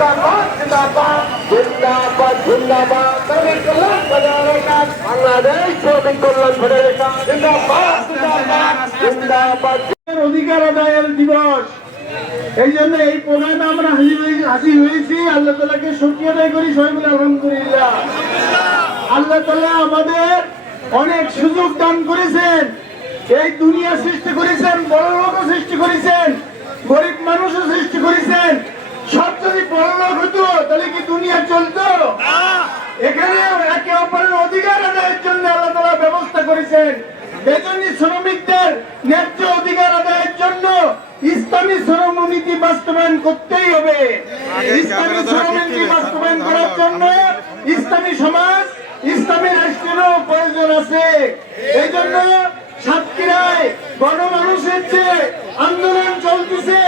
जिंदाबाद जिंदाबाद जिंदाबाद जिंदाबाद श्रमिक कल्याण फेडरेशन बांग्लादेश श्रमिक कल्याण फेडरेशन जिंदाबाद जिंदाबाद जिंदाबाद অধিকার আদায়ের দিবস। এই জন্য এই প্রোগ্রামে আমরা হাজির হয়েছি। আল্লাহ তাআলাকে শুকরিয়া আদায় করি, সবাই বলে আলহামদুলিল্লাহ। আল্লাহ তাআলা আমাদের অনেক সুযোগ দান করেছেন, এই দুনিয়া সৃষ্টি করেছেন, বড় লোক সৃষ্টি করেছেন, গরিব মানুষও সৃষ্টি করেছেন। সব যদি বড় লোক হতো তাহলে কি দুনিয়া চলতো? এখানে একে অপরের অধিকার আদায়ের জন্য আল্লাহ তাআলা ব্যবস্থা করেছেন। এজন্য শ্রমিকদের ন্যায্য অধিকার আদায়ের জন্য ইসলামী শ্রমনীতি বাস্তবায়ন করতেই হবে। ইসলামী শ্রমনীতি বাস্তবায়ন করার জন্য ইসলামী সমাজ, ইসলামী রাষ্ট্রেরও প্রয়োজন আছে। এই জন্য সাতক্ষীরায় গণমানুষের যে আন্দোলন চলতেছে,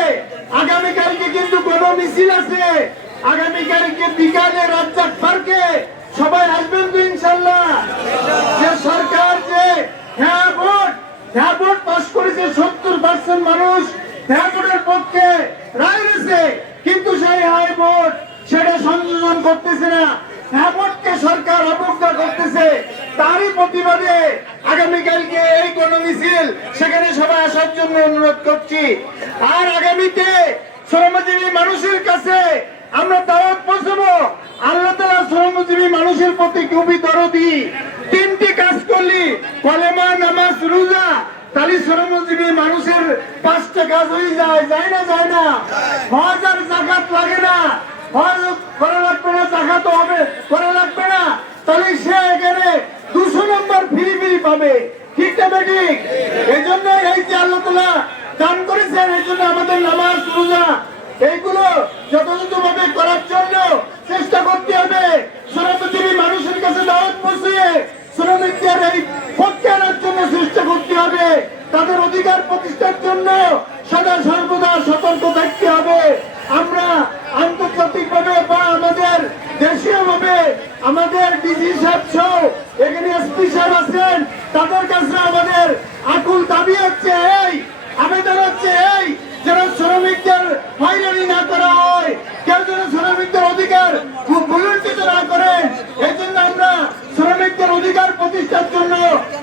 আগামীকালকে কিন্তু গণমিছিল আছে। আগামীকালকে বিকালে রাজ্জাক পার্কে সবাই আসবেন তো ইনশাল্লাহ। যে সরকার যে হ্যাঁ ভোট পাস করেছে, 70% মানুষ হ্যাঁ ভোটের পক্ষে রায় দিয়েছে, কিন্তু সেই হ্যাঁ ভোট সেটা সংযোজন করতেছে না। হ্যাঁ ভোটকে সরকার অবজ্ঞা করতেছে। তারই প্রতিবাদে আগামীকালকে এই গণমিছিল, সেখানে সবাই আসার জন্য অনুরোধ করছি। আর আগামীতে শ্রমজীবী মানুষের কাছে আমরা দাওয়াত পৌঁছাবো। আল্লাহ তাআলা শ্রমজীবী মানুষের প্রতি খুবই দরদি। 3টি কাজ করলি, কলেমা, নামাজ, রোজা, তাহলে শ্রমজীবী মানুষের 5টা কাজ হয়ে যায়। যায় না? যায় না? হজ আর যাকাত লাগে না, হজ করা লাগবে না, যাকাত হবে করা লাগবে না, তাহলে সে এখানে 200 নম্বর ফ্রি পাবে। ঠিক না ঠিক? এই জন্য এই যে আল্লাহ তাআলা দান করেছেন, এই জন্য আমাদের নামাজ, রোজা এইগুলো যথাযথভাবে করার জন্য চেষ্টা করতে হবে। শ্রমজীবী মানুষের কাছে দাওয়াত পৌঁছে শ্রমিকদের এই পক্ষে আনার জন্য চেষ্টা করতে হবে। তাদের অধিকার প্রতিষ্ঠার জন্য সদা সর্বদা সতর্ক থাকতে হবে। আমরা আন্তর্জাতিকভাবে বা আমাদের দেশীয়ভাবে আমাদের ডিসি সাহেব সহ এখানে এসপি সাহেব আছেন, তাদের কাছে আমাদের আকুল দাবি হচ্ছে, এই আবেদন হচ্ছে, এই যেন শ্রমিকদের হয়রানি না করা হয়, কেউ যেন শ্রমিকদের অধিকার বঞ্চিত না করেন। এই জন্য আমরা শ্রমিকদের অধিকার প্রতিষ্ঠার জন্য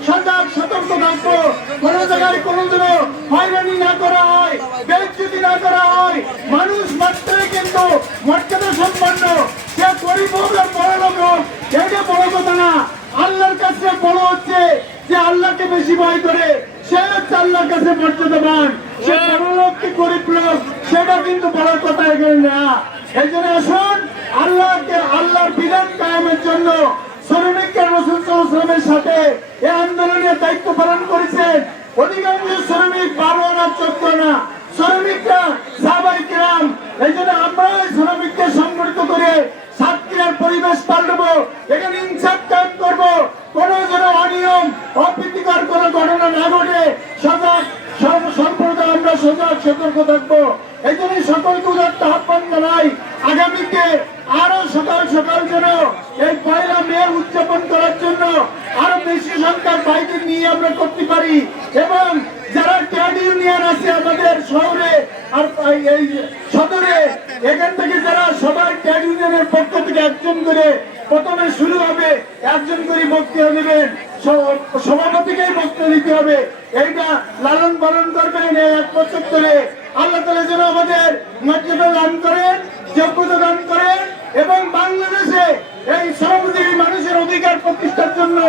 সজাগ সতর্ক থাকবো। কোন জায়গায় কোনো যেন হয়রানি না করা হয়, বেইজ্জতি না করা হয়। মানুষ মাত্রই কিন্তু মর্যাদা সম্পন্ন, সে গরিব হোক আর বড় লোক হোক, এটা বড় কথা না। আল্লাহর কাছে বড় হচ্ছে যে আল্লাহকে বেশি ভয় করে, সে হচ্ছে আল্লাহর কাছে মর্যাদাবান। সে বড় লোক কি গরিব লোক সেটা কিন্তু বড় কথা এখানে না। এই জন্য আসুন আল্লাহর বিধান কায়েমের জন্য শ্রমিকরা রাসূল সাল্লাল্লাহু আলাইহি ওয়াসাল্লামের সাথে এই আন্দোলনের দায়িত্ব পালন করেছেন। অধিকাংশ শ্রমিক 12 না 14 না, শ্রমিকরা সাহাবায়ে কিরাম। এই জন্য আমরা শ্রমিকদের সংগঠিত করে সাতক্ষীরার পরিবেশ পাল্টাবো, এখানে ইনসাফ কায়েম করবো। কোনো যেন অনিয়ম অপ্রীতিকর কোনো ঘটনা না ঘটে সর্বদা আমরা সজাগ সতর্ক থাকবো। এই জন্য সকলকে উদাত্ত আহ্বান জানাই, আগামীতে আরো সকাল সকাল যেন এই 1 মে উদযাপন করার জন্য আরো বেশি সংখ্যার ভাইদের নিয়ে আমরা করতে পারি। এবং যারা ট্রেড ইউনিয়ন আছে আমাদের শহরে আর এই সদরে, এখান থেকে যারা সবাই ট্রেড ইউনিয়নের পক্ষ থেকে একজন করে প্রথমে শুরু হবে, একজন করে বক্তৃতা দেবেন, সভাপতিকেই বক্তৃতা দিতে হবে। এইটা লালন পালন করবেন 1 বছর ধরে। আল্লাহ তাআলা যেন আমাদের মর্যাদা দান করেন, যোগ্যতা দান করেন এবং বাংলাদেশে এই শ্রমজীবী মানুষের অধিকার প্রতিষ্ঠার জন্য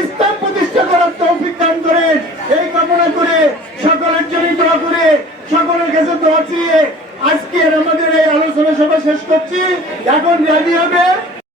ইসলাম প্রতিষ্ঠা করার তৌফিক দান করেন। এই কামনা করে সকলের জন্য দোয়া করে সকলের কাছে দোয়া চেয়ে আজকের আমাদের এই আলোচনা সভা শেষ করছি। এখন রেডি হবে